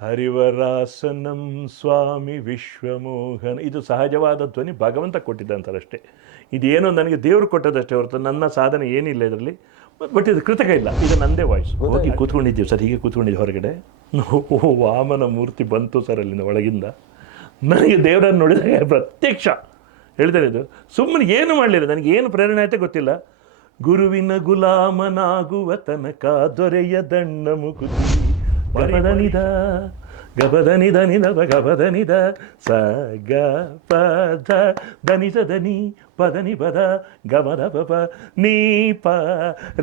ಹರಿವರಾಸನಂ ಸ್ವಾಮಿ ವಿಶ್ವಮೋಹನ. ಇದು ಸಹಜವಾದ ಧ್ವನಿ ಭಗವಂತ ಕೊಟ್ಟಿದ್ದಂತಾರಷ್ಟೇ. ಇದೇನೋ ನನಗೆ ದೇವರು ಕೊಟ್ಟದಷ್ಟೇ ಹೊರತು ನನ್ನ ಸಾಧನೆ ಏನಿಲ್ಲ ಇದರಲ್ಲಿ. ಬಟ್ ಇದು ಕೃತಕ ಇಲ್ಲ, ಇದು ನಂದೇ ವಾಯ್ಸ್. ಹೋಗಿ ಕೂತ್ಕೊಂಡಿದ್ದೀವಿ ಸರ್, ಹೀಗೆ ಕೂತ್ಕೊಂಡಿದ್ದೀವಿ ಹೊರಗಡೆ. ವಾಮನ ಮೂರ್ತಿ ಬಂತು ಸರ್ ಅಲ್ಲಿಂದ ಒಳಗಿಂದ. ನನಗೆ ದೇವರನ್ನು ನೋಡಿದಾಗ ಪ್ರತ್ಯಕ್ಷ ಹೇಳ್ತಾರೆ. ಇದು ಸುಮ್ಮನೆ ಏನು ಮಾಡಲಿಲ್ಲ, ನನಗೆ ಏನು ಪ್ರೇರಣೆ ಆಯ್ತು ಗೊತ್ತಿಲ್ಲ. ಗುರುವಿನ ಗುಲಾಮನಾಗುವ ತನಕ ದೊರೆಯದಣ್ಣ ಮುಕುತಿ ಗಬದನಿದ ಗಬದನಿದ ನಿನವ ಗಬದನಿದ ಸ ಗ ಪದ ದನಿಸ ದನಿ ಪದನಿ ಪದ ಗಮದ ಪಪ ನೀ ಪ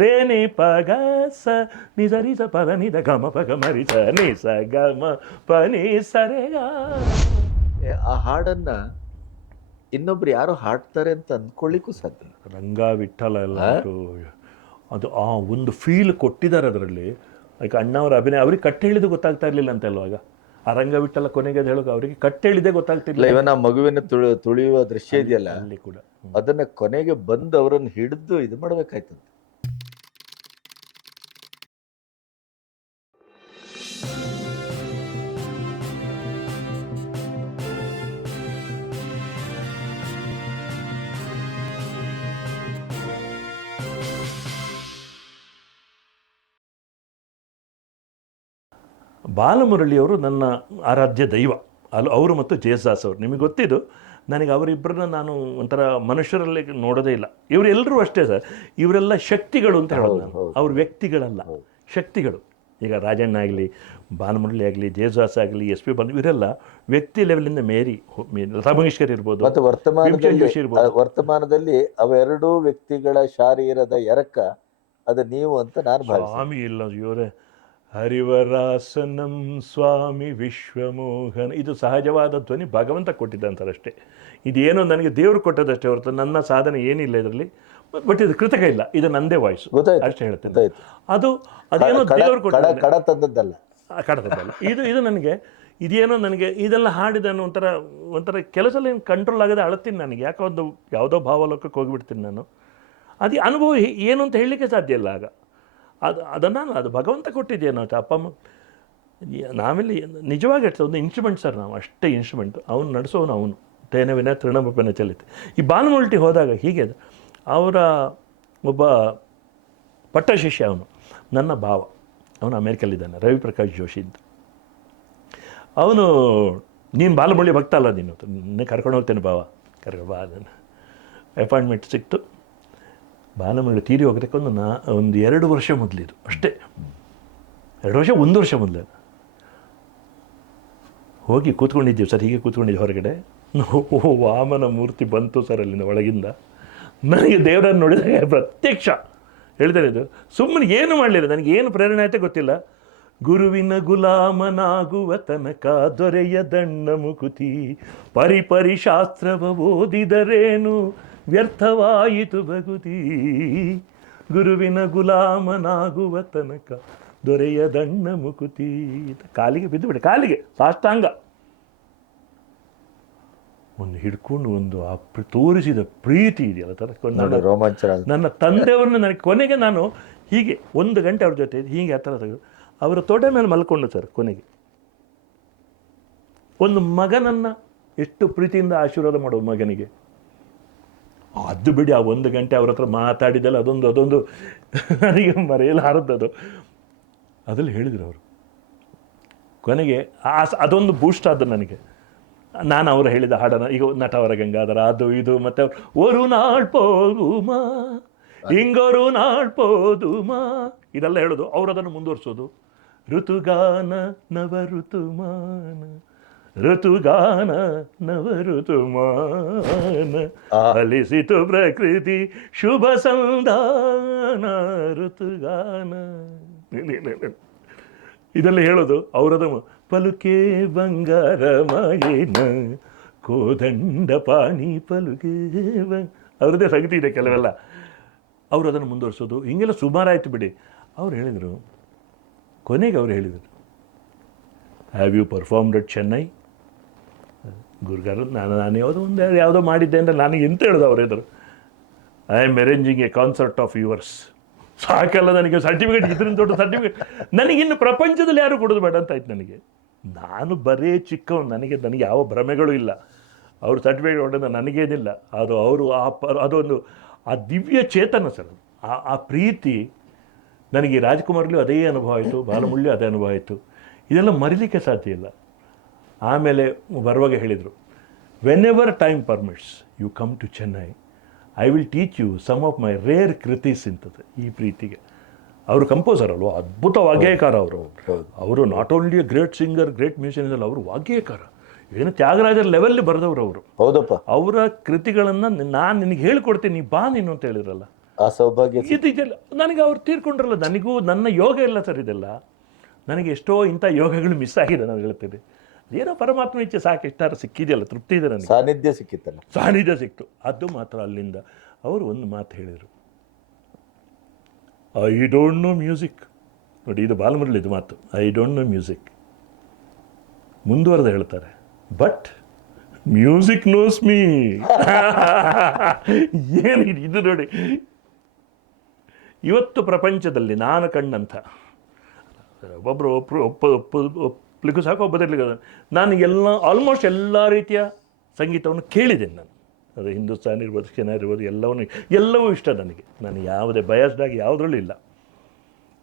ರೇ ನೇ ಪ ಗ ಸ ನಿ ಸ ರಿ ಸ ಪದ ನಿದ ಗಮ ಪ ಗ ಮ ರಿ ಸ ನಿ ಸ ಗ ಮ ಪ ನಿ ಸ ರೇ ಗ. ಆ ಹಾಡನ್ನ ಇನ್ನೊಬ್ರು ಯಾರೋ ಹಾಡ್ತಾರೆ ಅಂತ ಅಂದ್ಕೊಳ್ಳಿಕ್ಕೂ ಸಾಧ್ಯ. ರಂಗ ವಿಠಲ ಎಲ್ಲ ಅದು ಆ ಒಂದು ಫೀಲ್ ಕೊಟ್ಟಿದ್ದಾರೆ ಅದರಲ್ಲಿ. ಯಾಕೆ ಅಣ್ಣವರ ಅಭಿನಯ ಅವ್ರಿಗೆ ಕಟ್ಟು ಹೇಳಿದ್ದು ಗೊತ್ತಾಗ್ತಾ ಇರಲಿಲ್ಲ ಅಂತ ಅಲ್ವಾಗ. ಆ ರಂಗ ವಿಠಲ ಕೊನೆಗೆ ಅದು ಹೇಳೋಕೆ ಅವರಿಗೆ ಕಟ್ಟು ಹೇಳಿದ್ದೇ ಗೊತ್ತಾಗ್ತಿರ್ಲಿಲ್ಲ. ಇವನ್ ಆ ಮಗುವಿನ ತುಳಿಯುವ ದೃಶ್ಯ ಇದೆಯಲ್ಲ, ಅಲ್ಲಿ ಕೂಡ ಅದನ್ನ ಕೊನೆಗೆ ಬಂದು ಅವರನ್ನು ಹಿಡಿದು ಇದು ಮಾಡ್ಬೇಕಾಯ್ತಂತೆ. ಬಾಲಮುರಳಿಯವರು ನನ್ನ ಆರಾಧ್ಯ ದೈವ. ಅವರು ಮತ್ತು ಜೇಸ್ದಾಸ್ ಅವರು. ನಿಮಗೆ ಗೊತ್ತಿದ್ದು, ನನಗೆ ಅವರಿಬ್ಬರನ್ನ ನಾನು ಒಂಥರ ಮನುಷ್ಯರಲ್ಲಿ ನೋಡೋದೇ ಇಲ್ಲ. ಇವರೆಲ್ಲರೂ ಅಷ್ಟೇ ಸರ್, ಇವರೆಲ್ಲ ಶಕ್ತಿಗಳು ಅಂತ ಹೇಳೋದು ನಾನು. ಅವ್ರ ವ್ಯಕ್ತಿಗಳಲ್ಲ, ಶಕ್ತಿಗಳು. ಈಗ ರಾಜಣ್ಣ ಆಗಲಿ, ಬಾಲಮುರಳಿ ಆಗಲಿ, ಜೇಸ್ದಾಸ್ ಆಗಲಿ, ಎಸ್ ಪಿ ಬಂದು ಇವರೆಲ್ಲ ವ್ಯಕ್ತಿ ಲೆವೆಲಿಂದ ಮೇರಿ ಲತಾ ಮಂಗೇಶ್ಕರ್ ಇರ್ಬೋದು, ಮತ್ತು ವರ್ತಮಾನದಲ್ಲಿ ಅವೆರಡೂ ವ್ಯಕ್ತಿಗಳ ಶಾರೀರದ ಎರಕ ಅದು ನೀವು ಅಂತ ನಾನು ಸ್ವಾಮಿ ಇಲ್ಲ ಇವರೇ. ಹರಿವರಾಸನಂ ಸ್ವಾಮಿ ವಿಶ್ವಮೋಹನ. ಇದು ಸಹಜವಾದ ಧ್ವನಿ ಭಗವಂತ ಕೊಟ್ಟಿದ್ದಂತಾರಷ್ಟೇ. ಇದೇನೋ ನನಗೆ ದೇವರು ಕೊಟ್ಟದಷ್ಟೇ ಹೊರತು ನನ್ನ ಸಾಧನೆ ಏನಿಲ್ಲ ಇದರಲ್ಲಿ. ಬಟ್ ಇದು ಕೃತಕ ಇಲ್ಲ, ಇದು ನಂದೇ ವಾಯ್ಸ್ ಅಷ್ಟೇ ಹೇಳ್ತೇನೆ. ಅದು ಅದೇನೋ ದೇವರು ಕೊಟ್ಟಿದ್ದ ಕಡತದ್ದಲ್ಲ. ಇದು ನನಗೆ ಇದೇನೋ ನನಗೆ ಇದೆಲ್ಲ ಹಾಡಿದನ್ನು ಒಂಥರ ಕೆಲಸದಲ್ಲಿ ಏನು ಕಂಟ್ರೋಲ್ ಆಗದೆ ಅಳ್ತೀನಿ ನನಗೆ. ಯಾಕೋ ಒಂದು ಯಾವುದೋ ಭಾವಲೋಕಕ್ಕೆ ಹೋಗಿಬಿಡ್ತೀನಿ ನಾನು. ಅದು ಅನುಭವ ಏನು ಅಂತ ಹೇಳಲಿಕ್ಕೆ ಸಾಧ್ಯ ಇಲ್ಲ ಆಗ. ಅದು ಭಗವಂತ ಕೊಟ್ಟಿದ್ದೇನೋ ಅಪ್ಪ ಅಮ್ಮ. ನಾವೆಲ್ಲಿ ನಿಜವಾಗಿ ಹೇಳ್ತೇವೆ, ಒಂದು ಇನ್ಸ್ಟ್ರೂಮೆಂಟ್ ಸರ್ ನಾವು, ಅಷ್ಟೇ ಇನ್ಸ್ಟ್ರೂಮೆಂಟ್. ಅವನು ನಡೆಸೋನು ಅವನು, ತೇನವಿನ ತೃಣಬಪ್ಪನ ಚಲಿತೆ. ಈ ಬಾಲಮುರಳಿ ಹೋದಾಗ ಹೀಗೆ ಅವರ ಒಬ್ಬ ಪಟ್ಟ ಶಿಷ್ಯ ಅವನು, ನನ್ನ ಭಾವ. ಅವನು ಅಮೇರಿಕಲ್ಲಿದ್ದಾನೆ, ರವಿ ಪ್ರಕಾಶ್ ಜೋಶಿ ಅಂತ. ಅವನು, ನೀನು ಬಾಲಮುರಳಿ ಭಕ್ತ ಅಲ್ಲ, ನಿನ್ನೆ ಕರ್ಕೊಂಡು ಹೋಗ್ತೇನೆ ಭಾವ, ಬಾ. ಅದನ್ನು ಅಪಾಯಿಂಟ್ಮೆಂಟ್ ಸಿಕ್ತು. ಬಾಲಮುರಳಿ ತೀರಿ ಹೋಗೋದಕ್ಕೆ ಒಂದು 2 ವರ್ಷ ಮೊದಲಿದು ಅಷ್ಟೇ. 2 ವರ್ಷ 1 ವರ್ಷ ಮೊದಲು ಹೋಗಿ ಕೂತ್ಕೊಂಡಿದ್ದೀವಿ ಸರ್, ಹೀಗೆ ಕೂತ್ಕೊಂಡಿದ್ದೀವಿ ಹೊರಗಡೆ. ವಾಮನ ಮೂರ್ತಿ ಬಂತು ಸರ್ ಅಲ್ಲಿಂದ ಒಳಗಿಂದ. ನನಗೆ ದೇವರನ್ನು ನೋಡಿದಾಗ ಪ್ರತ್ಯಕ್ಷ ಹೇಳ್ತಾರೆ. ಇದು ಸುಮ್ಮನೆ ಏನು ಮಾಡಲಿಲ್ಲ, ನನಗೆ ಏನು ಪ್ರೇರಣೆ ಆಯ್ತು ಗೊತ್ತಿಲ್ಲ. ಗುರುವಿನ ಗುಲಾಮನಾಗುವ ತನಕ ದೊರೆಯದಣ್ಣ ಮುಕುತಿ ಪರಿಪರಿ ಶಾಸ್ತ್ರವ ಓದಿದರೇನು ವ್ಯರ್ಥವಾಯಿತು ಭಗುತಿ. ಗುರುವಿನ ಗುಲಾಮನಾಗುವ ತನಕ ದೊರೆಯದಣ್ಣ ಮುಕುತಿ. ಕಾಲಿಗೆ ಬಿದ್ದು ಕಾಲಿಗೆ ಸಾಷ್ಟಾಂಗ ಒಂದು ಹಿಡ್ಕೊಂಡು ಒಂದು ಆ ತೋರಿಸಿದ ಪ್ರೀತಿ ಇದೆಯಲ್ಲ ರೋಮಾಂಚನ. ನನ್ನ ತಂದೆಯವ್ರನ್ನ ನನಗೆ ಕೊನೆಗೆ ನಾನು ಹೀಗೆ 1 ಗಂಟೆ ಅವ್ರ ಜೊತೆ ಹೀಗೆ ಹತ್ತಿರ ತೆಗೆದು ಅವರ ತೋಟ ಮೇಲೆ ಮಲ್ಕೊಂಡು ಸರ್. ಕೊನೆಗೆ ಒಂದು ಮಗನನ್ನು ಎಷ್ಟು ಪ್ರೀತಿಯಿಂದ ಆಶೀರ್ವಾದ ಮಾಡೋದು ಮಗನಿಗೆ. ಅದು ಬಿಡಿ, ಆ 1 ಗಂಟೆ ಅವ್ರ ಹತ್ರ ಮಾತಾಡಿದ್ದಲ್ಲ, ಅದೊಂದು ನನಗೆ ಮರೆಯಲಾರದ್ದು. ಅದ್ರಲ್ಲಿ ಹೇಳಿದರು ಅವರು ಕೊನೆಗೆ. ಅದೊಂದು ಬೂಸ್ಟ್ ಆದ ನನಗೆ. ನಾನು ಅವರು ಹೇಳಿದ ಹಾಡನ್ನು ಈಗ ನಟವರ ಗಂಗಾಧರ ಅದು ಇದು ಮತ್ತು ಒಂದು ನಾಳ್ ಪೋದುಮಾ ಹಿಂಗೊರು ನಾಳ್ ಪೋದುಮಾ ಇದೆಲ್ಲ ಹೇಳೋದು, ಅವರು ಅದನ್ನು ಮುಂದುವರಿಸೋದು. ಋತುಗಾನ ನವ ಋತುಮಾನ, ಋತುಗಾನ ನವ ಋತುಮಾನ, ಫಲಿಸಿತು ಪ್ರಕೃತಿ ಶುಭ ಸಂಧಾನ ಋತುಗಾನ. ಇದೆಲ್ಲ ಹೇಳೋದು ಅವರದ. ಪಲುಕೆ ಬಂಗಾರ ಮಾಯೇನ ಕೋದಂಡ ಪಾಣಿ ಪಲುಕೆ ಅವ್ರದ್ದೇ ಸಂಗತಿ ಇದೆ ಕೆಲವೆಲ್ಲ. ಅವರು ಅದನ್ನು ಮುಂದುವರಿಸೋದು. ಹಿಂಗೆಲ್ಲ ಸುಮಾರಾಯಿತು ಬಿಡಿ. ಅವ್ರು ಹೇಳಿದರು ಕೊನೆಗೆ, ಅವ್ರು ಹೇಳಿದರು, have you performed at Chennai? ಗುರುಗಾರ ನಾನು ಯಾವುದೋ ಮಾಡಿದ್ದೆ ಅಂದರೆ ನನಗೆ ಎಂತ ಹೇಳೋದು ಅವ್ರು ಎದುರು. I am arranging a concert of yours. ಸಾಕಲ್ಲ ನನಗೆ ಸರ್ಟಿಫಿಕೇಟ್, ಇದರಿಂದ ದೊಡ್ಡ ಸರ್ಟಿಫಿಕೇಟ್ ನನಗಿನ್ನು ಪ್ರಪಂಚದಲ್ಲಿ ಯಾರು ಕೊಡೋದು ಬೇಡ ಅಂತ ಆಯ್ತು ನನಗೆ. ನಾನು ಬರೇ ಚಿಕ್ಕವನು, ನನಗೆ ಯಾವ ಭ್ರಮೆಗಳು ಇಲ್ಲ. ಅವರು ಸರ್ಟಿಫಿಕೇಟ್ ಹೊಡೆದ ನನಗೇನಿಲ್ಲ. ಅದು ಅವರು ಅದೊಂದು ಆ ದಿವ್ಯ ಚೇತನ ಸರ್. ಆ ಪ್ರೀತಿ ನನಗೆ ರಾಜ್ಕುಮಾರ್ಲಿ ಅದೇ ಅನುಭವ ಆಯಿತು, ಬಾಲಮುರಳಿ ಅದೇ ಅನುಭವ ಆಯಿತು. ಇದೆಲ್ಲ ಮರಿಲಿಕ್ಕೆ ಸಾಧ್ಯ ಇಲ್ಲ. ಆಮೇಲೆ ಬರುವಾಗ ಹೇಳಿದರು, whenever time permits you come to Chennai, I will teach you some of my rare kritis ಇಂಥದ್ದು. ಈ ಪ್ರೀತಿಗೆ ಅವರು ಕಂಪೋಸರ್ ಅಲ್ವ, ಅದ್ಭುತ ವಾಗ್ಗೇಯಕಾರ ಅವರು not only great singer, great musician ಅಲ್ಲ, ಅವರು ವಾಗ್ಗೇಯಕಾರ. ಏನು ತ್ಯಾಗರಾಜರ ಲೆವೆಲ್ಲಿ ಬರೆದವರು ಅವರು. ಹೌದಪ್ಪ. ಅವರ ಕೃತಿಗಳನ್ನು ನಾನು ನಿನಗೆ ಹೇಳ್ಕೊಡ್ತೀನಿ, ನೀ ಬಾ ನೀನು ಅಂತ ಹೇಳಿದ್ರಲ್ಲ, ಆ ಸೌಭಾಗ್ಯ ಇದೆಲ್ಲ ನನಗೆ ಅವ್ರು ತೀರ್ಕೊಂಡ್ರಲ್ಲ. ನನಗೂ ನನ್ನ ಯೋಗ ಇಲ್ಲ ಸರ್ ಇದೆಲ್ಲ. ನನಗೆ ಎಷ್ಟೋ ಇಂಥ ಯೋಗಗಳು ಮಿಸ್ ಆಗಿದೆ, ನಾನು ಹೇಳ್ತೇನೆ. ಏನೋ ಪರಮಾತ್ಮ ಇಚ್ಛೆ ಸಾಕು, ಇಷ್ಟಾರು ಸಿಕ್ಕಿದೆಯಲ್ಲ, ತೃಪ್ತಿ ಇದೆ ನನಗೆ. ಸಾನ್ನಿಧ್ಯ ಸಿಕ್ಕಿತ್ತಲ್ಲ, ಸಾನ್ನಿಧ್ಯ ಸಿಕ್ತು. ಅದು ಮಾತ್ರ ಅಲ್ಲಿಂದ ಅವರು ಒಂದು ಮಾತು ಹೇಳಿದರು, ಐ ಡೋಂಟ್ ನೋ ಮ್ಯೂಸಿಕ್. ನೋಡಿ, ಇದು ಬಾಲಮುರಳಿದು ಮಾತು, ಐ ಡೋಂಟ್ ನೋ ಮ್ಯೂಸಿಕ್. ಮುಂದುವರೆದು ಹೇಳ್ತಾರೆ, ಬಟ್ ಮ್ಯೂಸಿಕ್ ನೋಸ್ ಮೀ. ಏನು ಇದು ನೋಡಿ, ಇವತ್ತು ಪ್ರಪಂಚದಲ್ಲಿ ನಾನು ಕಂಡಂಥ ಒಪ್ಪಲಿಕ್ಕೂ ಸಾಕು, ಒಬ್ಬದಿರ್ಲಿಕ್ಕೆ ನಾನು ಆಲ್ಮೋಸ್ಟ್ ಎಲ್ಲ ರೀತಿಯ ಸಂಗೀತವನ್ನು ಕೇಳಿದ್ದೇನೆ ನಾನು. ಅದು ಹಿಂದೂಸ್ತಾನ್ ಇರ್ಬೋದು, ಕ್ಷಣ ಇರ್ಬೋದು, ಎಲ್ಲವೂ ಇಷ್ಟ ನನಗೆ. ನಾನು ಯಾವುದೇ ಬಯಸ್ಡಾಗಿ ಯಾವುದ್ರಲ್ಲೂ ಇಲ್ಲ.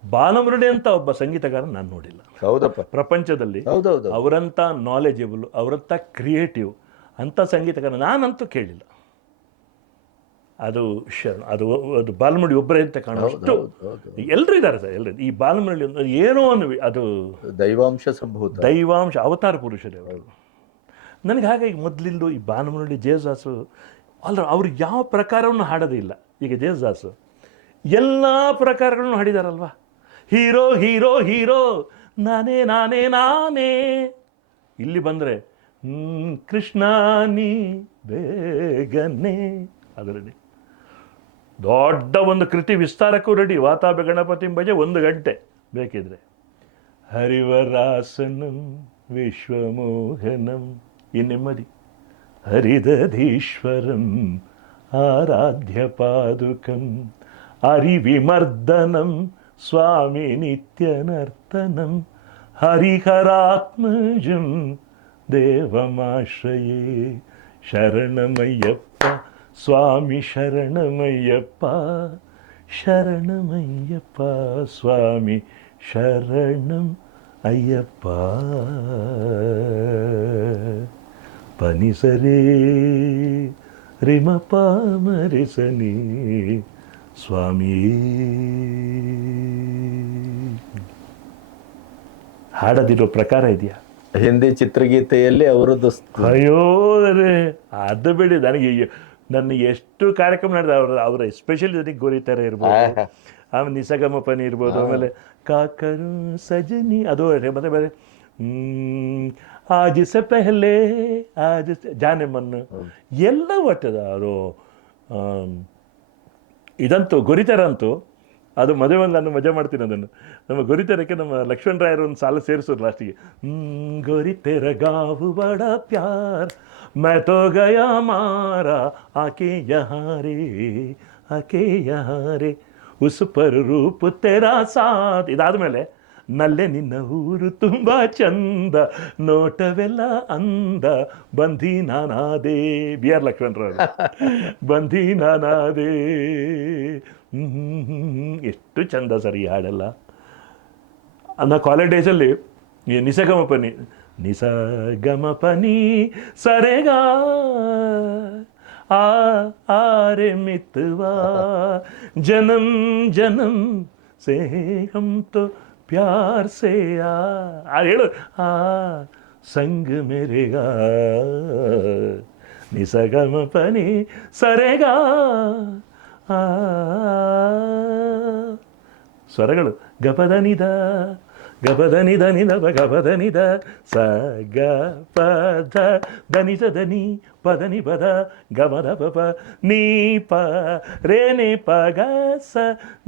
ಬಾಲಮುರಳಿ ಅಂತ ಒಬ್ಬ ಸಂಗೀತಗಾರ ನಾನು ನೋಡಿಲ್ಲ. ಹೌದಪ್ಪ, ಪ್ರಪಂಚದಲ್ಲಿ ಅವರಂಥ ನಾಲೆಜಬಲ್, ಅವರಂಥ ಕ್ರಿಯೇಟಿವ್ ಅಂಥ ಸಂಗೀತಗಾರ ನಾನಂತೂ ಕೇಳಿಲ್ಲ. ಅದು ಅದು ಬಾಲಮುರಳಿ ಒಬ್ಬರೇ ಅಂತ ಕಾಣುವಷ್ಟು ಎಲ್ಲರೂ ಇದ್ದಾರೆ ಸರ್, ಎಲ್ಲರೂ. ಈ ಬಾಲಮುರಳಿ ಏನೋ ಅದು ದೈವಾಂಶ ಸಂಭೂತ, ದೈವಾಂಶ ಅವತಾರ ಪುರುಷರೇ ಅವರು. ನನಗೆ ಹಾಗಾಗಿ ಮೊದಲಿಂದು ಈ ಬಾಲಮುರಳಿ, ಜೇಸುದಾಸು ಅವ್ರು ಯಾವ ಪ್ರಕಾರವನ್ನು ಹಾಡೋದೇ ಇಲ್ಲ. ಈಗ ಜೇಸುದಾಸು ಎಲ್ಲ ಪ್ರಕಾರಗಳನ್ನು ಹಾಡಿದಾರಲ್ವ. ಹೀರೋ ಹೀರೋ ಹೀರೋ, ನಾನೇ ನಾನೇ ನಾನೇ. ಇಲ್ಲಿ ಬಂದರೆ ಕೃಷ್ಣ ನೀ ಬೇಗನೆ, ಅದರಲ್ಲಿ ದೊಡ್ಡ ಒಂದು ಕೃತಿ ವಿಸ್ತಾರಕ್ಕೂ ರೆಡಿ. ವಾತಾಪಿ ಗಣಪತಿ ಭಜೆ 1 ಗಂಟೆ ಬೇಕಿದ್ರೆ. ಹರಿವರಾಸನಂ ವಿಶ್ವಮೋಹನಂ, ಈ ನೆಮ್ಮದಿ. ಹರಿದಧೀಶ್ವರಂ ಆರಾಧ್ಯ ಪಾದುಕಂ, ಹರಿವಿಮರ್ದನಂ ಸ್ವಾಮಿ ನಿತ್ಯನರ್ತನಂ, ಹರಿಹರಾತ್ಮಜಂ ದೇವಮಾಶ್ರಯೇ. ಶರಣಮಯ್ಯಪ್ಪ ಸ್ವಾಮಿ ಶರಣಮಯ್ಯಪ್ಪ, ಶರಣಮಯ್ಯಪ್ಪ ಸ್ವಾಮಿ ಶರಣಂ ಅಯ್ಯಪ್ಪ. ಪನಿಸರೇ ರಿಮಪ ಮರಿಸನಿ ಸ್ವಾಮಿ. ಹಾಡದಿರೋ ಪ್ರಕಾರ ಇದೆಯಾ? ಹಿಂದಿ ಚಿತ್ರಗೀತೆಯಲ್ಲಿ ಅವರದ್ದು. ಅಯ್ಯೋ ಅದು ಬಿಡಿ, ನನ್ನ ಎಷ್ಟು ಕಾರ್ಯಕ್ರಮ ನಡೆದ ಅವರ ಎಸ್ಪೆಷಲಿ ನನಗೆ ಗೋರಿತಾರೆ ಇರ್ಬೋದು, ಆಮೇಲೆ ನಿಸಗಮಪನಿ ಇರ್ಬೋದು, ಆಮೇಲೆ ಕಾಕರು ಸಜನಿ, ಅದು ಮತ್ತೆ ಬೇರೆ ಆಜ್ ಸೆ ಪೆಹಲೆ ಆಜ್ ಜಾನೆ ಮಣ್ಣು ಎಲ್ಲ ಒಟ್ಟದ. ಅದು ಇದಂತೂ ಗೊರಿತಾರಂತೂ ಅದು ಮದುವೆ ನಾನು ಮಜಾ ಮಾಡ್ತೀನಿ ಅದನ್ನು. ನಮ್ಮ ಗೊರಿತೆರಕ್ಕೆ ನಮ್ಮ ಲಕ್ಷ್ಮಣ ರಾಯರು ಒಂದು ಸಾಲ ಸೇರಿಸೋರು ಲಾಸ್ಟಿಗೆ. ಗೊರಿತೆರ ಗಾವು ಬಡ ಪ್ಯಾರ್ ಮೈ ತೋ ಗಯಾ ಮಾರಾ ಆಕೆ ಯಹಾರೇ ಆಕೆ ಯಹಾರೇ ಉಸ್ ಪರ್ ರೂಪ್ ತೆರಾ ಸಾತ್. ಇದಾದಮೇಲೆ ನಲ್ಲೆ ನಿನ್ನ ಊರು ತುಂಬ ಚಂದ, ನೋಟವೆಲ್ಲ ಅಂದ, ಬಂಧಿ ನಾನಾದೇ. ಬಿ ಆರ್ ಲಕ್ಷ್ಮಣರಾವ್ ಬಂಧಿ ನಾನಾದೇ. ಎಷ್ಟು ಚಂದ ಸರ್ ಈ ಹಾಡೆಲ್ಲ. ನಾ ಕಾಲೇಜ್ ಡೇಸಲ್ಲಿ ಈ ನಿಸಗಮಪನಿ, ನಿಸಗಮಪನಿ ಸರೆಗಾ ಆರೆ ಮಿತ್ವಾ ಜನಂ ಜನಂ ಸೇ ಹಮ್ ತೋ ಪ್ಯಾರ್ ಸೇ ಹೇಳು ಸಂಗ ಮೇರೆಗಾ. ನಿಸಗಮಪನಿ ಸರೆಗಾ, ಸ್ವರಗಳು ಗಪದನಿದ ಗಪದನಿದ ನಿದ ಗಪದನಿದ ಸ ಗ ಪದ ದನಿಸ ದನಿ ಪದನಿ ಪದ ಗಮದ ಪಪ ನೀ ಪ ರೇ ನಿ ಪ ಗ ಸ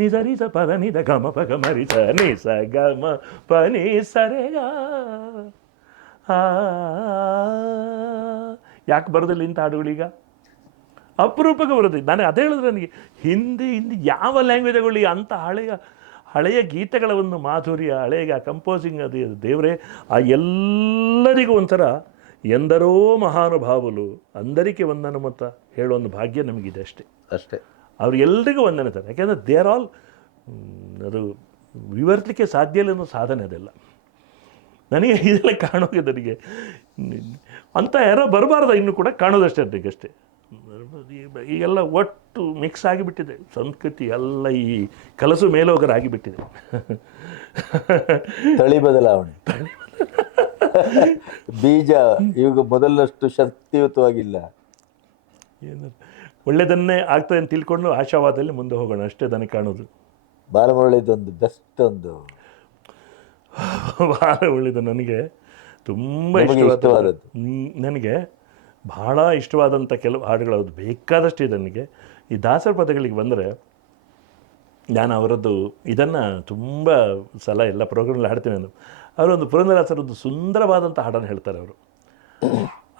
ನಿಜ ನಿಜ ಪದ ನಿದ ಗಮ ಪ ಗ ಮರಿ ಸ ನಿ ಸ ಗಮ ಪ ನಿ ಸರೆಗ. ಯಾಕೆ ಬರೋದಿಲ್ಲ ಇಂಥ ಹಾಡುಗಳೀಗ? ಅಪರೂಪಕ್ಕೆ ಬರೋದು. ನಾನು ಅದೇ ಹೇಳಿದ್ರೆ ನನಗೆ ಹಿಂದಿ ಯಾವ ಲ್ಯಾಂಗ್ವೇಜ್ಗಳು ಅಂಥ ಹಳೆಯ ಗೀತೆಗಳ ಒಂದು ಮಾಧುರ್ಯ, ಹಳೆಯ ಕಂಪೋಸಿಂಗ್, ಅದು ದೇವರೇ ಆ ಎಲ್ಲರಿಗೂ ಒಂಥರ ಎಂದರೋ ಮಹಾನುಭಾವುಲು ಅಂದರಿಕೆ ವಂದನ ಮತ ಹೇಳೋ ಒಂದು ಭಾಗ್ಯ ನಮಗಿದೆ ಅಷ್ಟೇ. ಅಷ್ಟೇ. ಅವ್ರಿಗೆಲ್ಲರಿಗೂ ವಂದನೆ ತಾರೆ. ಯಾಕೆಂದರೆ ದೇ ಆರ್ ಆಲ್, ಅದು ವಿವರಿಸಲಿಕ್ಕೆ ಸಾಧ್ಯ ಇಲ್ಲ ಅನ್ನೋ ಸಾಧನೆ ಅದೆಲ್ಲ. ನನಗೆ ಇದೆಲ್ಲ ಕಾಣೋಗೆ ನನಗೆ ಅಂತ ಯಾರೋ ಬರಬಾರ್ದು, ಇನ್ನೂ ಕೂಡ ಕಾಣೋದಷ್ಟೇ ನನಗಷ್ಟೇ. ಈಗೆಲ್ಲ ಒಟ್ಟು ಮಿಕ್ಸ್ ಆಗಿಬಿಟ್ಟಿದೆ ಸಂಸ್ಕೃತಿ ಎಲ್ಲ, ಈ ಕಲಸು ಮೇಲೋಗರಾಗಿಬಿಟ್ಟಿದೆ. ತಳಿ ಬದಲಾವಣೆ, ಬೀಜ ಇವಾಗ ಮೊದಲಷ್ಟು ಶಕ್ತಿಯುತವಾಗಿಲ್ಲ. ಏನು ಒಳ್ಳೆಯದನ್ನೇ ಆಗ್ತದೆ ಅಂತ ತಿಳ್ಕೊಂಡು ಆಶಾವಾದದಲ್ಲಿ ಮುಂದೆ ಹೋಗೋಣ ಅಷ್ಟೇ ನನಗೆ ಕಾಣೋದು. ಬಾಲಮುರಳಿದೊಂದು ಬೆಸ್ಟ್ ಒಂದು ಬಾಲಮುರಳಿದು ನನಗೆ ತುಂಬ ಇಷ್ಟವಾದದ್ದು. ನನಗೆ ಭಾಳ ಇಷ್ಟವಾದಂಥ ಕೆಲವು ಹಾಡುಗಳು, ಅದು ಬೇಕಾದಷ್ಟು ಇದೆ ನನಗೆ. ಈ ದಾಸರ ಪದಗಳಿಗೆ ಬಂದರೆ ನಾನು ಅವರದ್ದು ಇದನ್ನು ತುಂಬ ಸಲ ಎಲ್ಲ ಪ್ರೋಗ್ರಾಮಲ್ಲಿ ಹಾಡ್ತೀನಿ. ನಾನು ಅವರೊಂದು ಪುರಂದರದಾಸರದ್ದು ಸುಂದರವಾದಂಥ ಹಾಡನ್ನು ಹೇಳ್ತಾರೆ ಅವರು.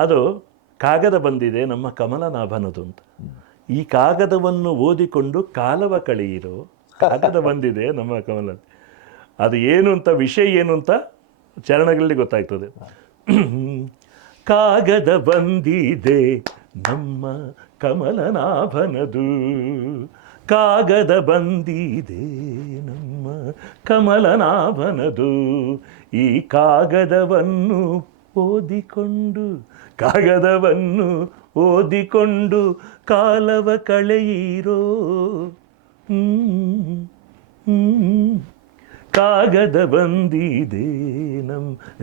ಅದು ಕಾಗದ ಬಂದಿದೆ ನಮ್ಮ ಕಮಲನಾಭನದು ಅಂತ. ಈ ಕಾಗದವನ್ನು ಓದಿಕೊಂಡು ಕಾಲವ ಕಳೆಯಿರೋ, ಕಾಗದ ಬಂದಿದೆ ನಮ್ಮ ಕಮಲ. ಅದು ಏನು ಅಂತ, ವಿಷಯ ಏನು ಅಂತ ಚರಣಗಳಲ್ಲಿ ಗೊತ್ತಾಗ್ತದೆ. ಕಾಗದ ಬಂದಿದೆ ನಮ್ಮ ಕಮಲನಾಭನದು, ಕಾಗದ ಬಂದಿದೆ ನಮ್ಮ ಕಮಲನಾಭನದು, ಈ ಕಾಗದವನ್ನು ಓದಿಕೊಂಡು, ಕಾಗದವನ್ನು ಓದಿಕೊಂಡು ಕಾಲವ ಕಳೆಯಿರೋ, ಕಾಗದ ಬಂದಿದೆ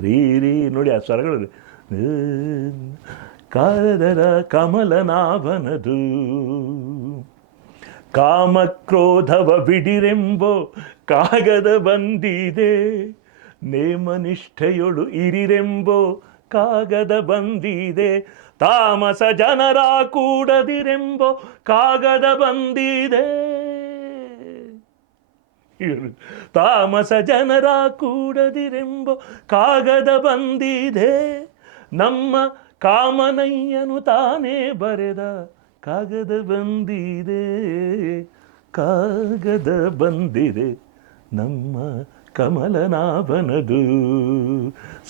ರೀ ನೋಡಿ ಆ ಸ್ವರಗಳು. ಕಾಗದದ ಕಮಲನಾಭನದು, ಕಾಮಕ್ರೋಧವ ಬಿಡಿರೆಂಬೋ ಕಾಗದ ಬಂದಿದೆ, ನೇಮನಿಷ್ಠೆಯೊಳು ಇರಿರೆಂಬೋ ಕಾಗದ ಬಂದಿದೆ, ತಾಮಸ ಜನರ ಕೂಡದಿರೆಂಬೋ ಕಾಗದ ಬಂದಿದೆ, ತಾಮಸ ಜನರ ಕೂಡದಿರೆಂಬೋ ಕಾಗದ ಬಂದಿದೆ, ನಮ್ಮ ಕಾಮನಯ್ಯನು ತಾನೇ ಬರೆದ ಕಾಗದ ಬಂದಿದೆ, ಕಾಗದ ಬಂದಿದೆ ನಮ್ಮ ಕಮಲನಾಭನದು.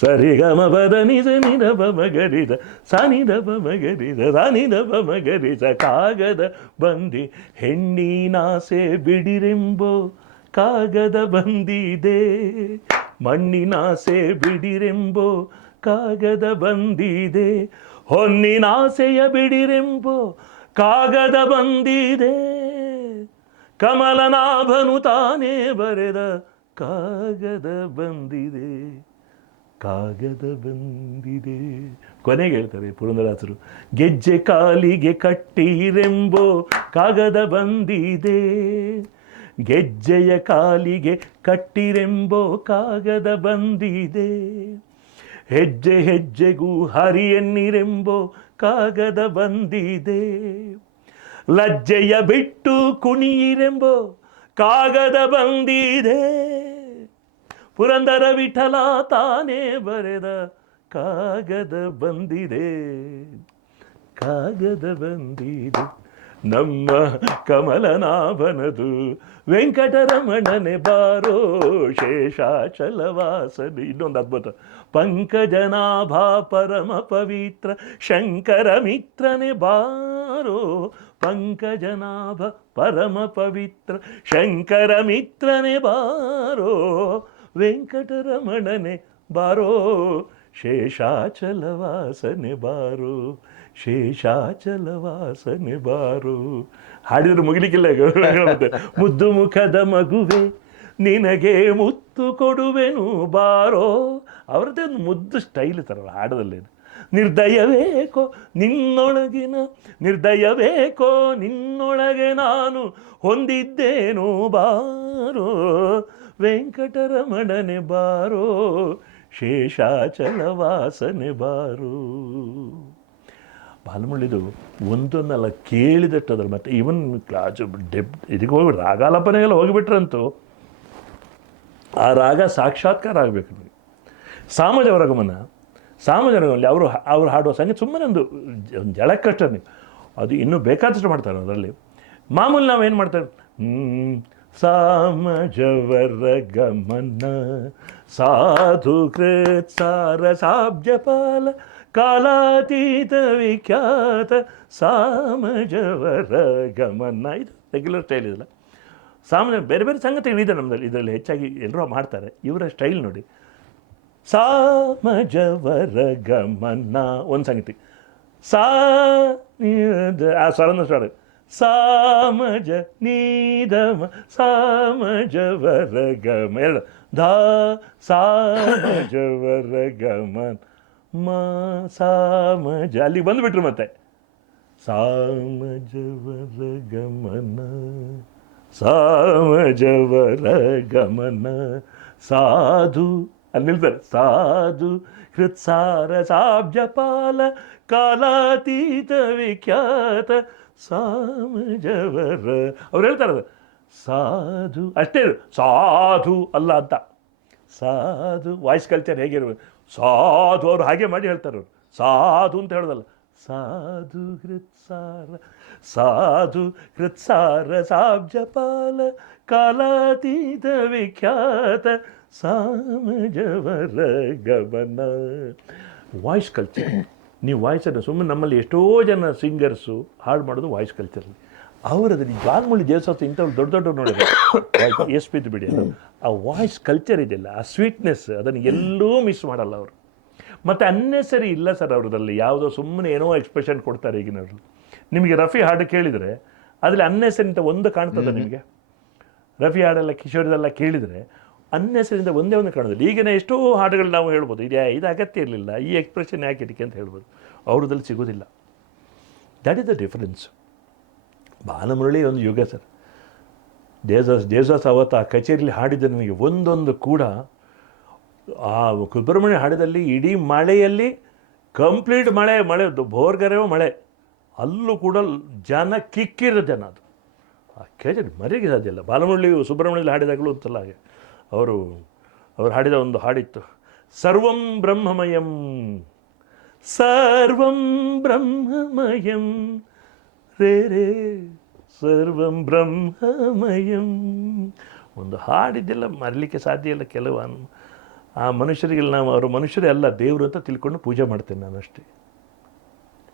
ಸರಿಗಮ ಪದ ನಿಜ ನಿದ ಬಮಗರಿದ ಸನಿದ ಬಮಗರಿದ ಸನಿದ ಬಮಗರಿದ, ಕಾಗದ ಬಂದಿ ಹೆಣ್ಣಿನಾಸೆ ಬಿಡಿರೆಂಬೋ ಕಾಗದ ಬಂದಿದೆ, ಮಣ್ಣಿನಾಸೆ ಬಿಡಿರೆಂಬೋ ಕಾಗದ ಬಂದಿದೆ, ಹೊನ್ನಿನಾಸೆಯ ಬಿಡಿರೆಂಬೋ ಕಾಗದ ಬಂದಿದೆ, ಕಮಲನಾಭನು ತಾನೇ ಬರೆದ ಕಾಗದ ಬಂದಿದೆ, ಕಾಗದ ಬಂದಿದೆ. ಕೊನೆಗೆ ಹೇಳ್ತಾರೆ ಪುರಂದರದಾಸರು, ಗೆಜ್ಜೆ ಕಾಲಿಗೆ ಕಟ್ಟಿರೆಂಬೋ ಕಾಗದ ಬಂದಿದೆ, ಗೆಜ್ಜೆಯ ಕಾಲಿಗೆ ಕಟ್ಟಿರೆಂಬೋ ಕಾಗದ ಬಂದಿದೆ, ಹೆಜ್ಜೆ ಹೆಜ್ಜೆಗೂ ಹರಿಯನ್ನಿರೆಂಬೋ ಕಾಗದ ಬಂದಿದೆ, ಲಜ್ಜೆಯ ಬಿಟ್ಟು ಕುಣಿಯಿರೆಂಬೋ ಕಾಗದ ಬಂದಿದೆ, ಪುರಂದರ ವಿಠಲ ತಾನೇ ಬರೆದ ಕಾಗದ ಬಂದಿದೆ, ಕಾಗದ ಬಂದಿದೆ ನಮ್ಮ ಕಮಲನಾಭನದು, ವೆಂಕಟರಮಣನೆ ಬಾರೋ ಶೇಷಾಚಲವಾಸನೆ. ಇನ್ನೊಂದು ಅದ್ಭುತ, ಪಂಕಜನಾಭ ಪರಮ ಪವಿತ್ರ ಶಂಕರ ಮಿತ್ರನೆ ಬಾರೋ, ಪಂಕಜನಾಭ ಪರಮ ಪವಿತ್ರ ಶಂಕರ ಮಿತ್ರನೆ ಬಾರೋ, ವೆಂಕಟರಮಣನೆ ಬಾರೋ ಶೇಷಾಚಲವಾಸನೆ ಬಾರೋ, ಶೇಷಾಚಲವಾಸನೆ ಬಾರೋ. ಹಾಡಿದ್ರೆ ಮುಗಿಲಿಕ್ಕಿಲ್ಲ. ಮುದ್ದು ಮುಖದ ಮಗುವೆ ನಿನಗೆ ಮುತ್ತು ಕೊಡುವೆನು ಬಾರೋ, ಅವ್ರದ್ದೇ ಒಂದು ಮುದ್ದು ಸ್ಟೈಲ್ ಥರ ಹಾಡೋದಲ್ಲೇನು. ನಿರ್ದಯವೇಕೋ ನಿನ್ನೊಳಗಿನ, ನಿರ್ದಯವೇಕೋ ನಿನ್ನೊಳಗೆ ನಾನು ಹೊಂದಿದ್ದೇನು ಬಾರೋ, ವೆಂಕಟರಮಣನೆ ಬಾರೋ ಶೇಷಾಚಲವಾಸನೆ ಬಾರೋ. ಬಾಲಮುರಳಿದು ಒಂದೊಂದಲ್ಲ ಕೇಳಿದಷ್ಟು ಅದ್ರ ಮತ್ತೆ ಈವನ್ ಕ್ಲಾಸ್ ಇದಕ್ಕೆ ಹೋಗ್ಬಿಟ್ರೆ ರಾಗಾಲಾಪನೆಗೆಲ್ಲ ಹೋಗಿಬಿಟ್ರಂತೂ ಆ ರಾಗ ಸಾಕ್ಷಾತ್ಕಾರ ಆಗಬೇಕು ನಮಗೆ. ಸಾಮಜವರಗಮನ, ಸಾಮಜವರಗಮನಲ್ಲಿ ಅವರು ಹಾಡುವ ಸಂಗೀತ ಸುಮ್ಮನೆ ಒಂದು ಜಳಕ್ಕಷ್ಟೇ, ಅದು ಇನ್ನೂ ಬೇಕಾದಷ್ಟು ಮಾಡ್ತಾರೆ ಅದರಲ್ಲಿ. ಮಾಮೂಲಿ ನಾವೇನು ಮಾಡ್ತಾರೆ, ಸಾಮಜವರ ಗಮನ ಸಾಧು ಕೃತ್ಸಾರ ಸಾಬ್ಜಪಾಲ ಕಾಲಾತೀತ ವಿಖ್ಯಾತ ಸಾಮಜವರ ಗಮನ. ಇದು ರೆಗ್ಯುಲರ್ ಸ್ಟೈಲ್ ಇದಲ್ಲ. ಸಾಮಾನ್ಯ ಬೇರೆ ಬೇರೆ ಸಂಗತಿಗಳಿದೆ ನಮ್ಮಲ್ಲಿ, ಇದರಲ್ಲಿ ಹೆಚ್ಚಾಗಿ ಎಲ್ಲರೂ ಮಾಡ್ತಾರೆ. ಇವರ ಸ್ಟೈಲ್ ನೋಡಿ, ಸಾಮಜವರ ಗಮನ ಒಂದು ಸಂಗತಿ, ಆ ಸ್ವರನ ಸ್ಟಾರ್ಟ್, ಸಾಮಜ ನೀದಮ ಸಾಮಜವರ ಗಮ ಎರಡು ಧಾ ಸಾಮಜವರ ಗಮನ ಮ ಸಾಮಜ ಅಲ್ಲಿಗೆ ಬಂದುಬಿಟ್ರು ಮತ್ತೆ ಸಾಮಜವರ ಗಮನ ಸಾಮಜವರ ಗಮನ ಸಾಧು ಅಲ್ಲಿ ನಿಲ್ತಾರೆ, ಸಾಧು ಕೃತ್ಸಾರ ಸಾಬ್ಜಪಾಲ ಕಾಲಾತೀತ ವಿಖ್ಯಾತ ಸಾಮಜವರ. ಅವ್ರು ಹೇಳ್ತಾರೆ ಸಾಧು ಅಷ್ಟೇ, ಸಾಧು ಅಲ್ಲ ಅಂತ. ಸಾಧು ವಾಯ್ಸ್ ಕಲ್ಚರ್ ಹೇಗಿರ್ಬೇಕು, ಸಾಧು ಅವರು ಹಾಗೆ ಮಾಡಿ ಹೇಳ್ತಾರೆ. ಅವರು ಸಾಧು ಅಂತ ಹೇಳೋದಲ್ಲ, ಸಾಧು ಕೃತ್ಸಾರ ಸಾಧು ಕೃತ್ಸಾರ ಸಾಬ್ಜಪಾಲ ಕಾಲಾತೀತ ವಿಖ್ಯಾತ ಸಾಮಜವರ ಗಮನ. Voice culture. ನೀವು ವಾಯ್ಸನ್ನು ಸುಮ್ಮನೆ ನಮ್ಮಲ್ಲಿ ಎಷ್ಟೋ ಜನ ಸಿಂಗರ್ಸು ಹಾಡು ಮಾಡೋದು ವಾಯ್ಸ್ ಕಲ್ಚರಲ್ಲಿ. ಅವರದಲ್ಲಿ ಬಾಲ್ಮುಳಿ ದೇವಸ್ಥಾನ ಇಂಥವ್ರು ದೊಡ್ಡ ದೊಡ್ಡ ನೋಡಿದ್ರೆ ಎಸ್ ಪಿದು ಬಿಡಿ, ಆ ವಾಯ್ಸ್ ಕಲ್ಚರ್ ಇದೆಯಲ್ಲ, ಆ ಸ್ವೀಟ್ನೆಸ್, ಅದನ್ನು ಎಲ್ಲೂ ಮಿಸ್ ಮಾಡಲ್ಲ ಅವರು. ಮತ್ತು ಅನ್ನೆಸರಿ ಇಲ್ಲ ಸರ್ ಅವ್ರದಲ್ಲಿ, ಯಾವುದೋ ಸುಮ್ಮನೆ ಏನೋ ಎಕ್ಸ್ಪ್ರೆಷನ್ ಕೊಡ್ತಾರೆ ಈಗಿನವರು. ನಿಮಗೆ ರಫಿ ಹಾಡು ಕೇಳಿದರೆ ಅದರಲ್ಲಿ ಅನ್ನೆಸರಿಂದ ಒಂದು ಕಾಣ್ತದೆ ನಿಮಗೆ. ರಫಿ ಹಾಡೆಲ್ಲ ಕಿಶೋರಿದೆಲ್ಲ ಕೇಳಿದರೆ ಅನ್ನೆಸರಿಂದ ಒಂದೇ ಒಂದು ಕಾಣೋದಿಲ್ಲ. ಈಗಿನ ಎಷ್ಟೋ ಹಾಡುಗಳು ನಾವು ಹೇಳ್ಬೋದು, ಇದು ಅಗತ್ಯ ಇರಲಿಲ್ಲ, ಈ ಎಕ್ಸ್ಪ್ರೆಷನ್ ಯಾಕೆ ಇದಕ್ಕೆ ಅಂತ ಹೇಳ್ಬೋದು. ಅವ್ರದ್ದಲ್ಲಿ ಸಿಗೋದಿಲ್ಲ. That is the difference. Balamurali ಒಂದು ಯುಗ ಸರ್. ದೇವದಾಸ್ ಅವತ್ತು ಆ ಕಚೇರಿಯಲ್ಲಿ ಹಾಡಿದ ನನಗೆ ಒಂದೊಂದು ಕೂಡ, ಆ ಸುಬ್ರಹ್ಮಣ್ಯ ಹಾಡಿದಲ್ಲಿ ಇಡೀ ಮಳೆಯಲ್ಲಿ ಕಂಪ್ಲೀಟ್ ಮಳೆ ಭೋರ್ಗರೆಯೋ ಮಳೆ, ಅಲ್ಲೂ ಕೂಡ ಜನ ಕಿಕ್ಕಿರೋ ಜನ. ಅದು ಆ ಕಚೇರಿ ಮರೆಗೆ ಸಾಧ್ಯ ಇಲ್ಲ. ಬಾಲಮುರಳಿ ಸುಬ್ರಹ್ಮಣ್ಯದಲ್ಲಿ ಹಾಡಿದಾಗಲೂ ಅಂತಲ್ಲ ಹಾಗೆ ಅವರು ಹಾಡಿದ ಒಂದು ಹಾಡಿತ್ತು, ಸರ್ವಂ ಬ್ರಹ್ಮಮಯಂ ಸರ್ವಂ ಬ್ರಹ್ಮಮಯಂ ರೇ ರೇ ಸರ್ವಂ ಬ್ರಹ್ಮಮಯಂ. ಒಂದು ಹಾಡಿದ್ದೆಲ್ಲ ಮರಲಿಕ್ಕೆ ಸಾಧ್ಯ ಇಲ್ಲ. ಕೆಲವು ಆ ಮನುಷ್ಯರಿಗೆಲ್ಲ ನಾವು ಅವರು ಮನುಷ್ಯರೇ ಅಲ್ಲ, ದೇವರು ಅಂತ ತಿಳ್ಕೊಂಡು ಪೂಜೆ ಮಾಡ್ತೇನೆ ನಾನು ಅಷ್ಟೇ.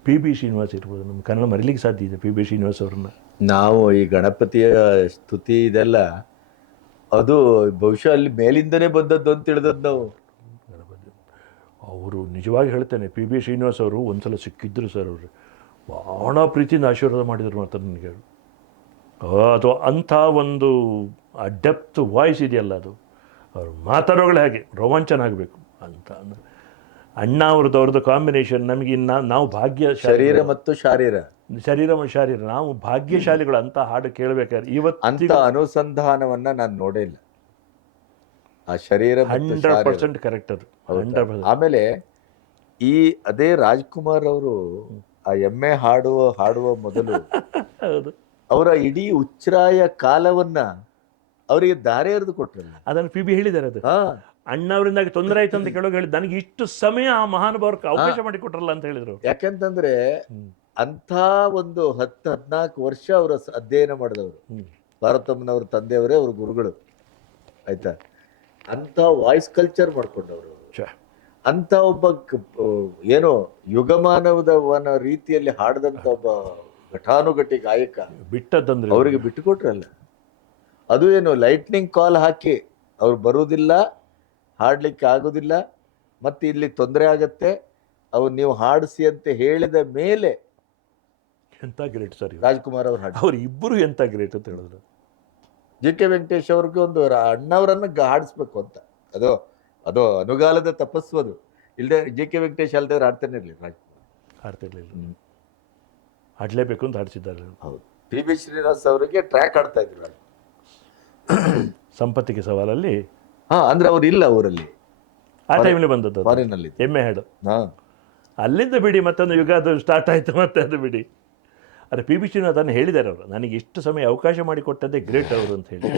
ಪಿ ಬಿ ಶ್ರೀನಿವಾಸ್ ಇರ್ಬೋದು, ನಮ್ಮ ಕನ್ನಡ ಮರಿಲಿಕ್ಕೆ ಸಾಧ್ಯ ಇದೆ ಪಿ ಬಿ ಶ್ರೀನಿವಾಸ್ ಅವ್ರನ್ನ. ನಾವು ಈ ಗಣಪತಿಯ ಸ್ತುತಿ ಇದೆಲ್ಲ ಅದು ಬಹುಶಃ ಅಲ್ಲಿ ಮೇಲಿಂದನೇ ಬಂದದ್ದು ಅಂತ ತಿಳಿದದ್ದು ನಾವು. ಅವರು ನಿಜವಾಗಿ ಹೇಳ್ತೇನೆ, ಪಿ ಬಿ ಶ್ರೀನಿವಾಸ್ ಅವರು ಒಂದ್ಸಲ ಸಿಕ್ಕಿದ್ರು ಸರ್. ಅವರು ಬಹಳ ಪ್ರೀತಿಯಿಂದ ಆಶೀರ್ವಾದ ಮಾಡಿದರು ಅಂತ ನನಗೆ. ಅದು ಅಂಥ ಒಂದು ಆ ಡೆಪ್ತ್ ವಾಯ್ಸ್ ಇದೆಯಲ್ಲ, ಅದು ಅವರು ಮಾತಾಡೋಗಳೇ ಹಾಗೆ ರೋಮಾಂಚನ ಆಗಬೇಕು ಅಂತ. ಅಂದರೆ ಅಣ್ಣ ಅವ್ರದ್ದು ಕಾಂಬಿನೇಷನ್ ನಮಗೆ ನಾವು ಶರೀರ ಮತ್ತು ಶಾರೀರ ನಾವು ಭಾಗ್ಯಶಾಲಿಗಳು ಅಂತ ಹಾಡು ಕೇಳಬೇಕಾದ್ರೆ. ಇವತ್ತು ಅನುಸಂಧಾನವನ್ನ ನಾನು ನೋಡೇ ಇಲ್ಲ. ಆ ಶರೀರ 100% ಕರೆಕ್ಟ್ ಅದು. 100%. ಆಮೇಲೆ ಅದೇ ರಾಜ್ಕುಮಾರ್ ಅವರು ಆ ಎಮ್ಮೆ ಹಾಡುವ ಮೊದಲು ಹೌದು, ಅವರ ಇಡೀ ಉಚ್ಛ್ರಾಯ ಕಾಲವನ್ನ ಅವರಿಗೆ ದಾರಿ ಎರೆದು ಕೊಟ್ಟರಲ್ಲ. ಅದನ್ನು ಪಿ ಬಿ ಹೇಳಿದ್ದಾರೆ. ಅದು ಅಣ್ಣ ಅವರಿಂದಾಗಿ ತೊಂದರೆ ಆಯ್ತು ಅಂತ ಕೇಳೋಕೆ ಹೇಳಿದ್, ನನಗೆ ಇಷ್ಟು ಸಮಯ ಆ ಮಹಾನುಭಾವಕ್ಕೆ ಅವಕಾಶ ಮಾಡಿ ಕೊಟ್ರಲ್ಲ ಅಂತ ಹೇಳಿದ್ರು. ಯಾಕೆಂತಂದ್ರೆ ಅಂಥ ಒಂದು 10-14 ವರ್ಷ ಅವರ ಅಧ್ಯಯನ ಮಾಡಿದವರು. ಭಾರತಮ್ಮನವ್ರ ತಂದೆಯವರೇ ಅವ್ರ ಗುರುಗಳು, ಆಯ್ತಾ. ಅಂಥ ವಾಯ್ಸ್ ಕಲ್ಚರ್ ಮಾಡ್ಕೊಂಡವರು, ಅಂತ ಒಬ್ಬ ಏನೋ ಯುಗಮಾನವನ ರೀತಿಯಲ್ಲಿ ಹಾಡದಂತ ಒಬ್ಬ ಘಟಾನುಘಟಿ ಗಾಯಕ ಬಿಟ್ಟದಂದ್ರೆ ಅವರಿಗೆ ಬಿಟ್ಟುಕೊಟ್ರಲ್ಲ. ಅದು ಏನು ಲೈಟ್ನಿಂಗ್ ಕಾಲ್ ಹಾಕಿ ಅವ್ರು ಬರುವುದಿಲ್ಲ, ಹಾಡ್ಲಿಕ್ಕೆ ಆಗೋದಿಲ್ಲ, ಮತ್ತೆ ಇಲ್ಲಿ ತೊಂದರೆ ಆಗತ್ತೆ, ಅವ್ರು ನೀವು ಹಾಡಿಸಿ ಅಂತ ಹೇಳಿದ ಮೇಲೆ ಎಂತ ಗ್ರೇಟ್ ಸರ್ ರಾಜ್ಕುಮಾರ್ ಅವ್ರು ಹಾಡಿ. ಅವ್ರು ಇಬ್ಬರು ಎಂತ ಗ್ರೇಟ್ ಅಂತ ಹೇಳಿದ್ರು. ಜಿ.ಕೆ. ವೆಂಕಟೇಶ್ ಅವ್ರಿಗೆ ಒಂದು ಅಣ್ಣವರನ್ನ ಹಾಡಿಸ್ಬೇಕು ಅಂತ, ಅದು ಅನುಗಾಲದ ತಪಸ್ಸು. ಅದು ಇಲ್ಲದೆ ಜಿ.ಕೆ. ವೆಂಕಟೇಶ್ ಅಲ್ಲದೆ ಹಾಡ್ತಾನೆ ಇರಲಿಲ್ಲ ರಾಜ್ಕುಮಾರ್, ಹಾಡ್ತಿರ್ಲಿಲ್ಲ. ಹಾಡ್ಲೇಬೇಕು ಅಂತ ಹಾಡ್ಸಿದ್ದಾರೆ. ಹೌದು. ಪಿ ಬಿ ಶ್ರೀನಿವಾಸ್ ಅವರಿಗೆ ಟ್ರ್ಯಾಕ್ ಆಡ್ತಾ ಇದ್ರು ಸಂಪತ್ತಿಗೆ ಸವಾಲಲ್ಲಿ. ಅಂದ್ರೆ ಅವ್ರು ಇಲ್ಲ ಊರಲ್ಲಿ, ಆ ಟೈಮಲ್ಲಿ ಬಂದದ್ದು ಫಾರಿನಲ್ಲಿ ಎಮ್ಮೆ ಹಾಡು. ಅಲ್ಲಿಂದ ಬಿಡಿ ಮತ್ತೊಂದು ಯುಗ ಅದು ಸ್ಟಾರ್ಟ್ ಆಯಿತು. ಮತ್ತೆ ಅದು ಬಿಡಿ. ಆದರೆ ಪಿ ಬಿ ಶ್ರೀನಿವಾಸ್ ಅದನ್ನು ಹೇಳಿದ್ದಾರೆ ಅವರು, ನನಗೆ ಇಷ್ಟು ಸಮಯ ಅವಕಾಶ ಮಾಡಿಕೊಟ್ಟದ್ದೇ ಗ್ರೇಟ್ ಅವರು ಅಂತ ಹೇಳಿ.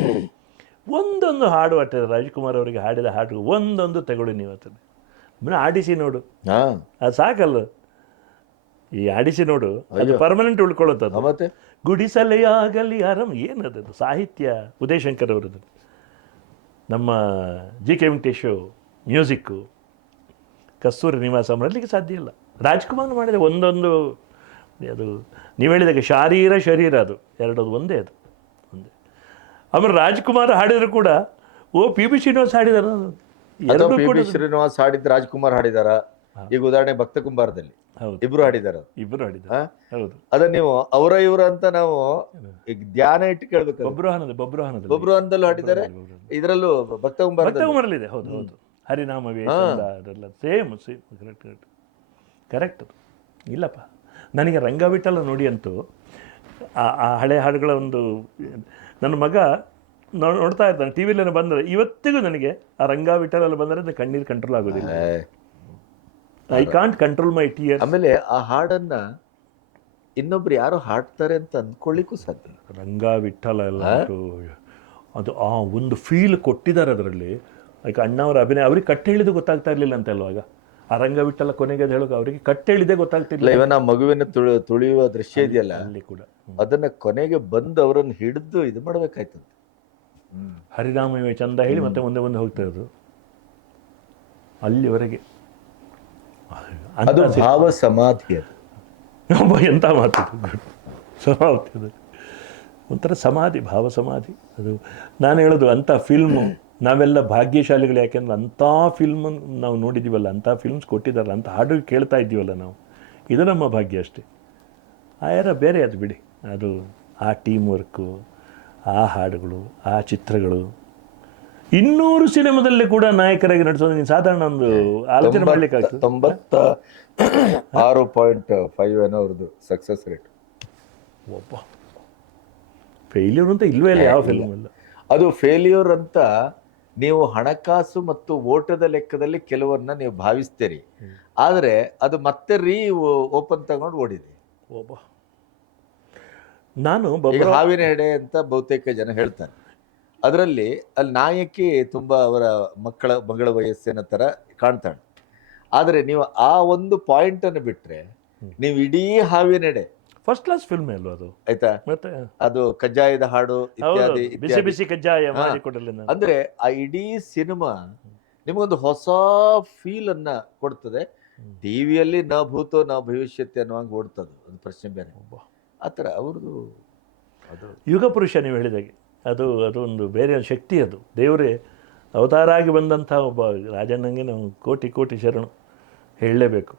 ಒಂದೊಂದು ಹಾಡು ಅಟ್ಟೆ ರಾಜ್ಕುಮಾರ್ ಅವರಿಗೆ ಹಾಡಿದ ಹಾಡು ಒಂದೊಂದು ತಗೊಳ್ಳಿ ನೀವು ಅದನ್ನು ಆಡಿಸಿ ನೋಡು, ಅದು ಸಾಕಲ್ಲ. ಈ ಆಡಿಸಿ ನೋಡು, ಅದು ಪರ್ಮನೆಂಟ್ ಉಳ್ಕೊಳ್ಳುತ್ತದು. ಮತ್ತೆ ಗುಡಿಸಲೆಯಾಗಲಿ ಏನದು ಸಾಹಿತ್ಯ ಉದಯಶಂಕರ್ ಅವರದ್ದು, ನಮ್ಮ ಜಿ ಕೆ ವೆಂಕಟೇಶು ಮ್ಯೂಸಿಕ್ಕು, ಕಸ್ತೂರಿ ನಿವಾಸ ಮಾಡಲಿಕ್ಕೆ ಸಾಧ್ಯ ಇಲ್ಲ. ರಾಜ್ಕುಮಾರ್ ಮಾಡಿದ ಒಂದೊಂದು, ಅದು ನೀವು ಹೇಳಿದಾಗ ಶರೀರ ಅದು ಎರಡದು ಒಂದೇ, ಅದು ಒಂದೇ. ಆಮೇಲೆ ರಾಜ್ಕುಮಾರ್ ಹಾಡಿದ್ರು ಕೂಡ ಪಿ ಬಿ ಶ್ರೀನಿವಾಸ್ ಹಾಡಿದಾರ, ಎರಡೂ ಪಿ ಕೂಡ ಬಿ ಶ್ರೀನಿವಾಸ್ ಹಾಡಿದ್ ರಾಜ್ಕುಮಾರ್ ಹಾಡಿದಾರ. ಈಗ ಉದಾಹರಣೆ ಭಕ್ತ ಕುಂಬಾರದಲ್ಲಿ ಹೌದು, ಇಬ್ರು ಹಾಡಿದಾರ. ಇಬ್ಬರು ಹಾಡಿದ್ದಾರೆ. ಹೌದು, ಅದನ್ನ ನೀವು ಅವರ ಇವ್ರ ಅಂತ ನಾವು ಈಗ ಧ್ಯಾನ ಇಟ್ಟು ಕೇಳ್ಬೇಕು. ಬಬ್ರುವಾಹನದಲ್ಲೂ ಹಾಡಿದ್ದಾರೆ, ಇದರಲ್ಲೂ ಭಕ್ತ ಕುಂಬಾರದಲ್ಲಿ ಇದೆ. ಹೌದು ಹೌದು, ಹರಿನಾಮವೇ ಚಂದ ಅದೆಲ್ಲ ಸೇಮ್ ಕರೆಕ್ಟ್. ಇಲ್ಲಪ್ಪ, ನನಗೆ ರಂಗವಿಠಲ ನೋಡಿ ಅಂತೂ ಆ ಹಳೆ ಹಾಡುಗಳ ಒಂದು, ನನ್ನ ಮಗ ನೋಡ್ತಾ ಇರ್ತಾನೆ ಟಿ ವಿಲೇನೋ ಬಂದರೆ, ಇವತ್ತಿಗೂ ನನಗೆ ಆ ರಂಗವಿಠಲಲ್ಲಿ ಬಂದರೆ ಕಣ್ಣೀರು ಕಂಟ್ರೋಲ್ ಆಗೋದಿಲ್ಲ. I can't control my tears. ಆಮೇಲೆ ಆ ಹಾಡನ್ನ ಇನ್ನೊಬ್ರು ಯಾರೋ ಹಾಡ್ತಾರೆ ಅಂತ ಅಂದ್ಕೊಳ್ಳಿಕ್ಕೂ ಸಾಧ್ಯ. ರಂಗವಿಠಲ ಎಲ್ಲ ಅದು ಆ ಒಂದು ಫೀಲ್ ಕೊಟ್ಟಿದ್ದಾರೆ ಅದರಲ್ಲಿ. ಈಗ ಅಣ್ಣವರ ಅಭಿನಯ, ಅವ್ರಿಗೆ ಕಟ್ಟು ಹೇಳಿದ್ದು ಗೊತ್ತಾಗ್ತಾ ಇರಲಿಲ್ಲ ಅಂತ ಅಲ್ವಾಗ, ಆ ರಂಗವಿಠಲ ಕೊನೆಗೆ ಅದು ಹೇಳೋಕೆ ಅವರಿಗೆ ಕಟ್ಟು ಹೇಳಿದ್ದೇ ಗೊತ್ತಾಗ್ತಿರ್ಲಿಲ್ಲ. ಇವನ್ ಆ ಮಗುವಿನ ತುಳಿಯುವ ದೃಶ್ಯ ಇದೆಯಲ್ಲ, ಅಲ್ಲಿ ಕೂಡ ಅದನ್ನ ಕೊನೆಗೆ ಬಂದು ಅವರನ್ನು ಹಿಡಿದು ಇದು ಮಾಡ್ಬೇಕಾಯ್ತಂತೆ. ಹರಿನಾಮವೇ ಚಂದ ಹೇಳಿ ಮತ್ತೆ ಮುಂದೆ ಮುಂದೆ ಹೋಗ್ತಾ ಇರೋದು ಅಲ್ಲಿವರೆಗೆ. ಅದು ಭಾವ ಸಮಾಧಿ. ಅದು ಎಂಥ ಮಾತು, ಸಮಾಧಿ ಅದು ಒಂಥರ ಸಮಾಧಿ, ಭಾವ ಸಮಾಧಿ. ಅದು ನಾನು ಹೇಳೋದು, ಅಂಥ ಫಿಲ್ಮು ನಾವೆಲ್ಲ ಭಾಗ್ಯಶಾಲಿಗಳು. ಯಾಕೆಂದ್ರೆ ಅಂಥ ಫಿಲ್ಮ್ ನಾವು ನೋಡಿದ್ದೀವಲ್ಲ, ಅಂಥ ಫಿಲ್ಮ್ಸ್ ಕೊಟ್ಟಿದ್ದಾರಲ್ಲ, ಅಂಥ ಹಾಡು ಕೇಳ್ತಾ ಇದ್ದೀವಲ್ಲ ನಾವು, ಇದು ನಮ್ಮ ಭಾಗ್ಯ ಅಷ್ಟೇ. ಆಯಾರ ಬೇರೆ ಅದು ಬಿಡಿ, ಅದು ಆ ಟೀಮ್ ವರ್ಕು, ಆ ಹಾಡುಗಳು, ಆ ಚಿತ್ರಗಳು. 200 ಸಿನಿಮಾದಲ್ಲಿ ಕೂಡ ನಾಯಕರಾಗಿ ನಟಿಸೋದು ನೀನು ಸಾಧಾರಣ ಒಂದು ಆಲೋಚನೆ ಮಾಡಲಿಕ್ಕಾಗ್ತದೆ. 96.5 ಏನೋ ಅವ್ರದ್ದು ಸಕ್ಸಸ್ ರೇಟ್. ಒಬ್ಬ ಫೇಲ್ಯೂರ್ ಅಂತ ಇಲ್ವೇ ಇಲ್ಲ ಯಾವ ಫಿಲ್ಮ್ ಇಲ್ಲ. ಅದು ಫೇಲ್ಯೂರ್ ಅಂತ ನೀವು ಹಣಕಾಸು ಮತ್ತು ಓಟದ ಲೆಕ್ಕದಲ್ಲಿ ಕೆಲವನ್ನ ನೀವು ಭಾವಿಸ್ತೀರಿ, ಆದರೆ ಅದು ಮತ್ತೆ ಓಪನ್ ತಗೊಂಡು ಓಡಿದೆ. ಒಬ್ಬ ನಾನು ಈಗ ಹಾವಿನ ಎಡೆ ಅಂತ ಬಹುತೇಕ ಜನ ಹೇಳ್ತಾರೆ. ಅದರಲ್ಲಿ ಅಲ್ಲಿ ನಾಯಕಿ ತುಂಬಾ ಅವರ ಮಗಳ ವಯಸ್ಸಿನ ತರ ಕಾಣ್ತಾಳೆ. ಆದರೆ ನೀವು ಆ ಒಂದು ಪಾಯಿಂಟ್ ಅನ್ನು ಬಿಟ್ರೆ ನೀವು ಇಡೀ ಹಾವಿನೆಡೆ ಫಸ್ಟ್ ಕ್ಲಾಸ್ ಫಿಲ್ಮ್ ಅಲ್ವಾ ಅದು, ಆಯ್ತಾ? ಮತ್ತೆ ಅದು ಕಜ್ಜಾಯದ ಹಾಡು ಇತ್ಯಾದಿ ಬಿಸಿ ಬಿಸಿ ಕಜ್ಜಾಯ ಮಾಡಿಕೊಡಲಿ. ಅಂದ್ರೆ ಆ ಇಡೀ ಸಿನಿಮಾ ನಿಮಗೊಂದು ಹೊಸ ಫೀಲ್ ಅನ್ನ ಕೊಡ್ತದೆ. ಟಿವಿಯಲ್ಲಿ ನ ಭೂತೋ ನ ಭವಿಷ್ಯತೆ ಅನ್ನುವಂಗೆ ಓಡ್ತದೆ, ಅದು ಪ್ರಶ್ನೆ ಬೇರೆ. ಆತರ ಅವ್ರದ್ದು ಅದು ಯುಗ ಪುರುಷ ನೀವು ಹೇಳಿದಾಗೆ, ಅದೊಂದು ಬೇರೆ ಶಕ್ತಿ. ಅದು ದೇವರೇ ಅವತಾರ ಆಗಿ ಬಂದಂಥ ಒಬ್ಬ ರಾಜಣ್ಣಂಗೆ ನಾವು ಕೋಟಿ ಕೋಟಿ ಶರಣು ಹೇಳಲೇಬೇಕು.